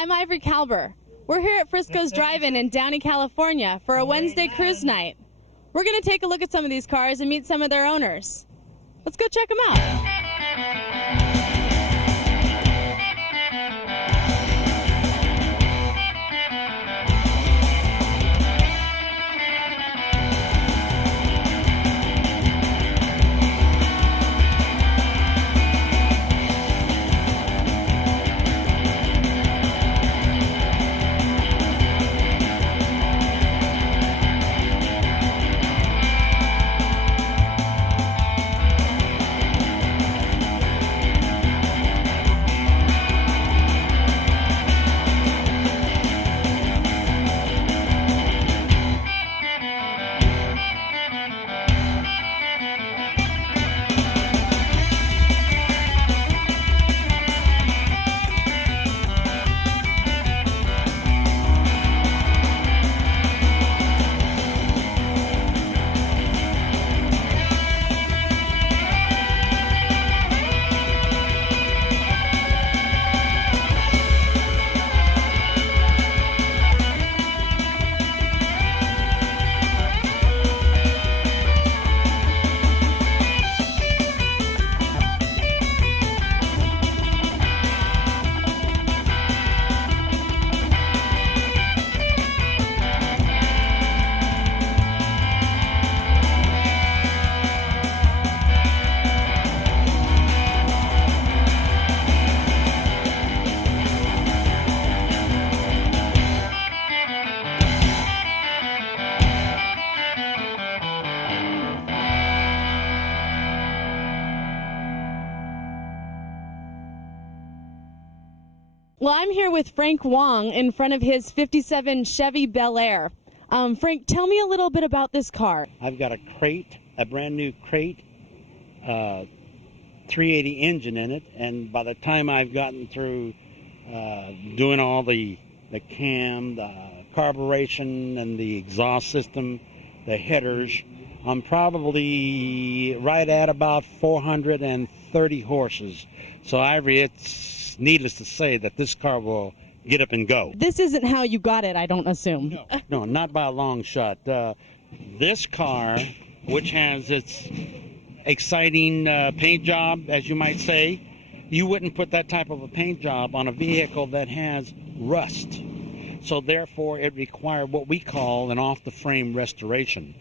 I'm Ivory Kalber. We're here at Frisco's Drive-In in Downey, California for a Wednesday cruise night. We're going to take a look at some of these cars and meet some of their owners. Let's go check them out. Well, I'm here with Frank Wong in front of his 57 Chevy Bel Air. Frank, tell me a little bit about this car. I've got a crate, a brand new crate, 380 engine in it, and by the time I've gotten through doing all the cam, the carburation, and the exhaust system, the headers, I'm probably right at about 430 horses. So, Ivory, it's needless to say that this car will get up and go. This isn't how you got it, I don't assume. No, not by a long shot. This car, which has its exciting paint job, as you might say, you wouldn't put that type of a paint job on a vehicle that has rust. So therefore, it required what we call an off-the-frame restoration.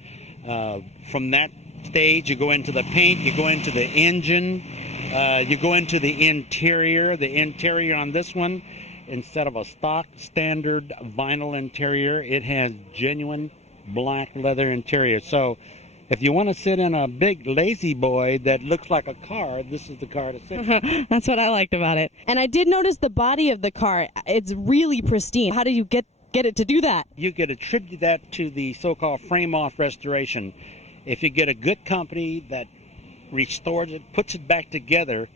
From that stage, you go into the paint, you go into the engine, you go into the interior. The interior on this one, instead of a stock standard vinyl interior, it has genuine black leather interior. So if you want to sit in a big lazy boy that looks like a car, this is the car to sit in. That's what I liked about it. And I did notice the body of the car. It's really pristine. How do you get it to do that? You could attribute that to the so-called frame-off restoration. If you get a good company that restores it, puts it back together,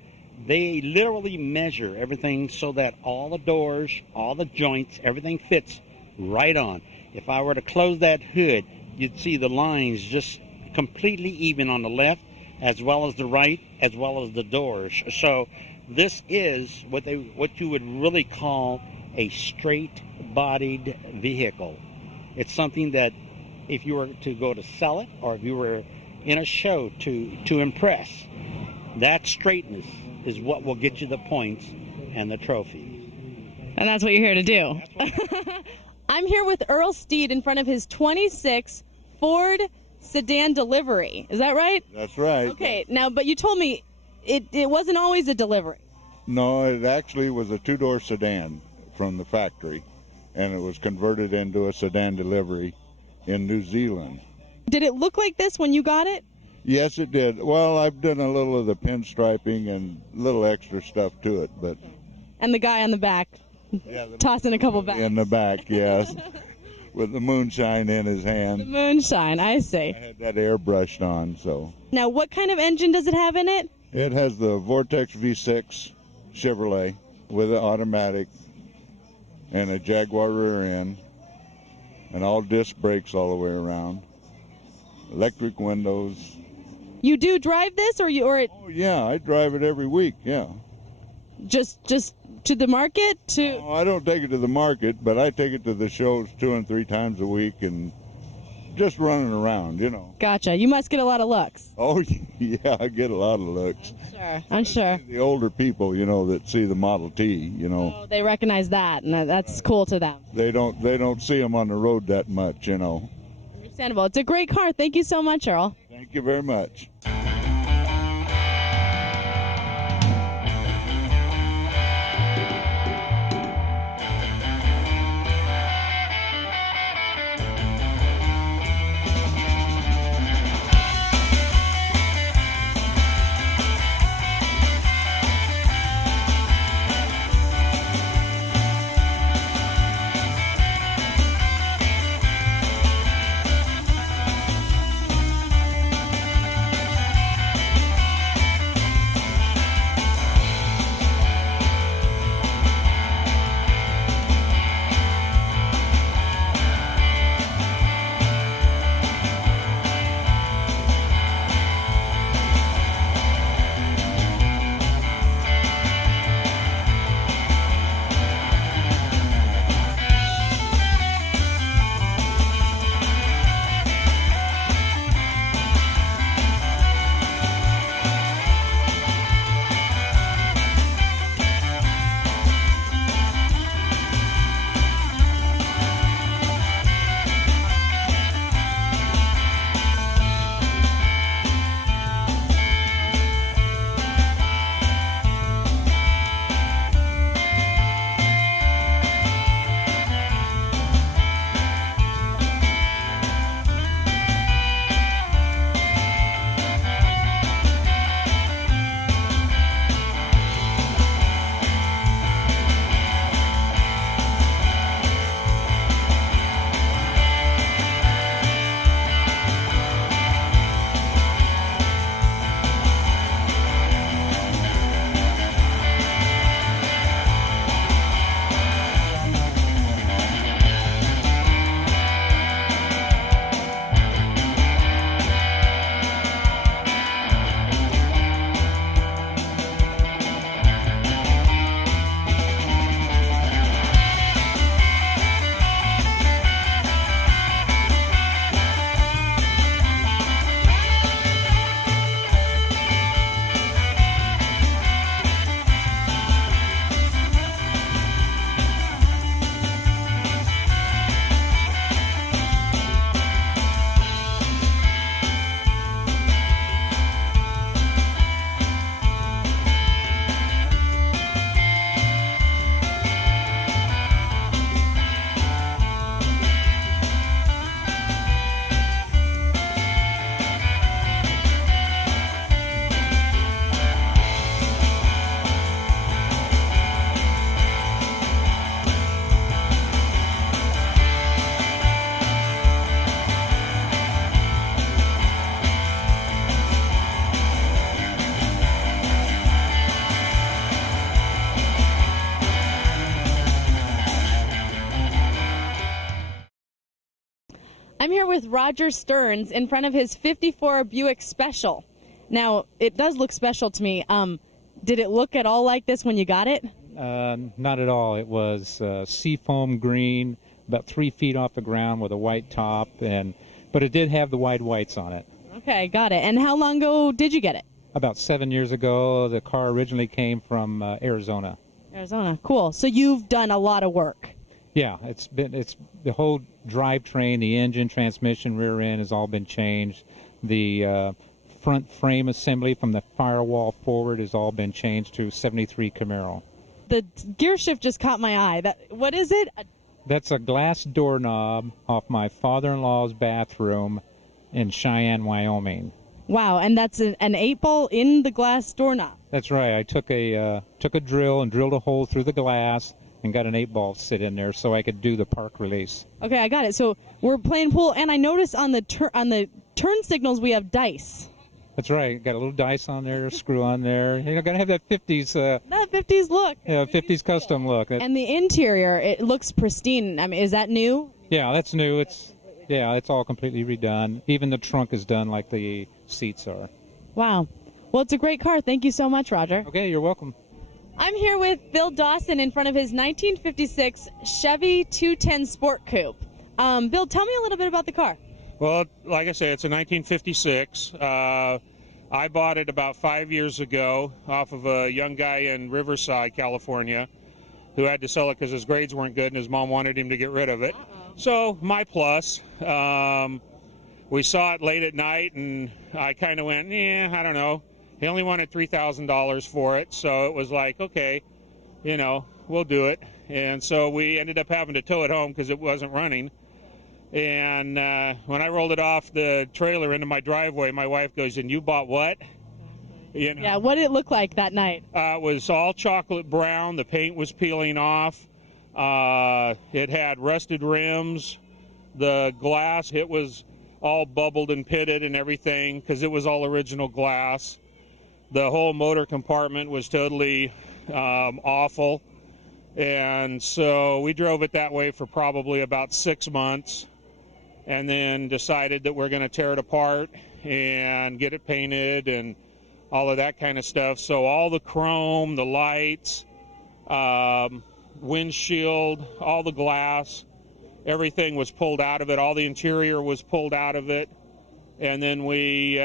they literally measure everything so that all the doors, all the joints, everything fits right on. If I were to close that hood, you'd see the lines just completely even on the left, as well as the right, as well as the doors. So this is what you would really call a straight-bodied vehicle. It's something that if you were to go to sell it, or if you were in a show to impress, that straightness is what will get you the points and the trophy. And that's what you're here to do. I'm here with Earl STEED in front of his 26 Ford sedan delivery. Is that right? That's right. Okay, now, but you told me it wasn't always a delivery. No, it actually was a two-door sedan from the factory, and it was converted into a sedan delivery in New Zealand. Did it look like this when you got it? Yes, it did. Well, I've done a little of the pinstriping and little extra stuff to it, but... And the guy on the back, tossing a couple bags. In the back, yes, with the moonshine in his hand. The moonshine, I see. I had that airbrushed on, so... Now, what kind of engine does it have in it? It has the Vortex V6 Chevrolet with an automatic and a Jaguar rear end, and all disc brakes all the way around, electric windows. You do drive this, or Oh yeah, I drive it every week. Yeah. Just to the market? Oh, I don't take it to the market, but I take it to the shows 2 and 3 times a week and just running around, you know. Gotcha. You must get a lot of looks. Oh, yeah, I get a lot of looks. I'm sure. The older people, you know, that see the Model T, you know. Oh, they recognize that, and that's cool to them. They don't see them on the road that much, you know. Understandable. It's a great car. Thank you so much, Earl. Thank you very much. I'm here with Roger Stearns in front of his 54 Buick Special. Now, it does look special to me. Did it look at all like this when you got it? Not at all. It was seafoam green, about 3 feet off the ground with a white top, but it did have the wide whites on it. Okay, got it. And how long ago did you get it? About 7 years ago. The car originally came from Arizona. Arizona, cool. So you've done a lot of work. Yeah, it's the whole drivetrain, the engine, transmission, rear end has all been changed. The front frame assembly from the firewall forward has all been changed to 73 Camaro. The gear shift just caught my eye. What is it? That's a glass doorknob off my father-in-law's bathroom in Cheyenne, Wyoming. Wow, and that's an 8-ball in the glass doorknob. That's right. I took a drill and drilled a hole through the glass and got an 8-ball sit in there so I could do the park release. Okay, I got it. So we're playing pool, and I noticed on the turn signals we have dice. That's right. Got a little dice on there, screw on there. You know, gotta have that 50s. That 50s look. Yeah, 50s custom look. And the interior, it looks pristine. I mean, is that new? Yeah, that's new. It's all completely redone. Even the trunk is done like the seats are. Wow. Well, it's a great car. Thank you so much, Roger. Okay, you're welcome. I'm here with Bill Dawson in front of his 1956 Chevy 210 Sport Coupe. Bill, tell me a little bit about the car. Well, like I say, it's a 1956. I bought it about 5 years ago off of a young guy in Riverside, California, who had to sell it because his grades weren't good and his mom wanted him to get rid of it. So, my plus. We saw it late at night, and I kind of went, I don't know. He only wanted $3,000 for it, so it was like, okay, we'll do it. And so we ended up having to tow it home because it wasn't running. And when I rolled it off the trailer into my driveway, my wife goes, "And you bought what?" Yeah, what did it look like that night? It was all chocolate brown. The paint was peeling off. It had rusted rims. The glass, it was all bubbled and pitted and everything because it was all original glass. The whole motor compartment was totally awful. And so we drove it that way for probably about 6 months and then decided that we're going to tear it apart and get it painted and all of that kind of stuff. So all the chrome, the lights, windshield, all the glass, everything was pulled out of it. All the interior was pulled out of it. And then we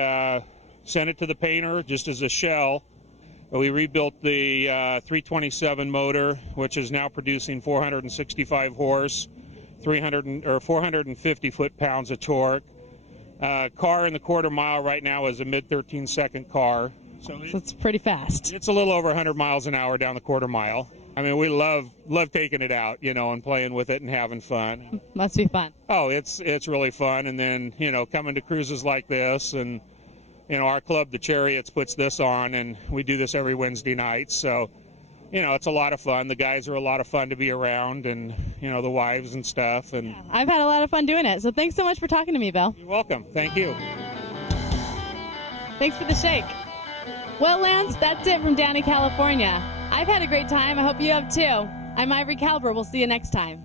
sent it to the painter just as a shell. We rebuilt the 327 motor, which is now producing 465 horse, 450 foot-pounds of torque. Car in the quarter mile right now is a mid-13-second car. So it's pretty fast. It's a little over 100 miles an hour down the quarter mile. I mean, we love taking it out, and playing with it and having fun. Must be fun. Oh, it's really fun. And then, coming to cruises like this, and, our club, the Chariots, puts this on, and we do this every Wednesday night. So, it's a lot of fun. The guys are a lot of fun to be around, and, the wives and stuff. And I've had a lot of fun doing it. So thanks so much for talking to me, Bill. You're welcome. Thank you. Thanks for the shake. Well, Lance, that's it from Downey, California. I've had a great time. I hope you have too. I'm Ivory Kalber. We'll see you next time.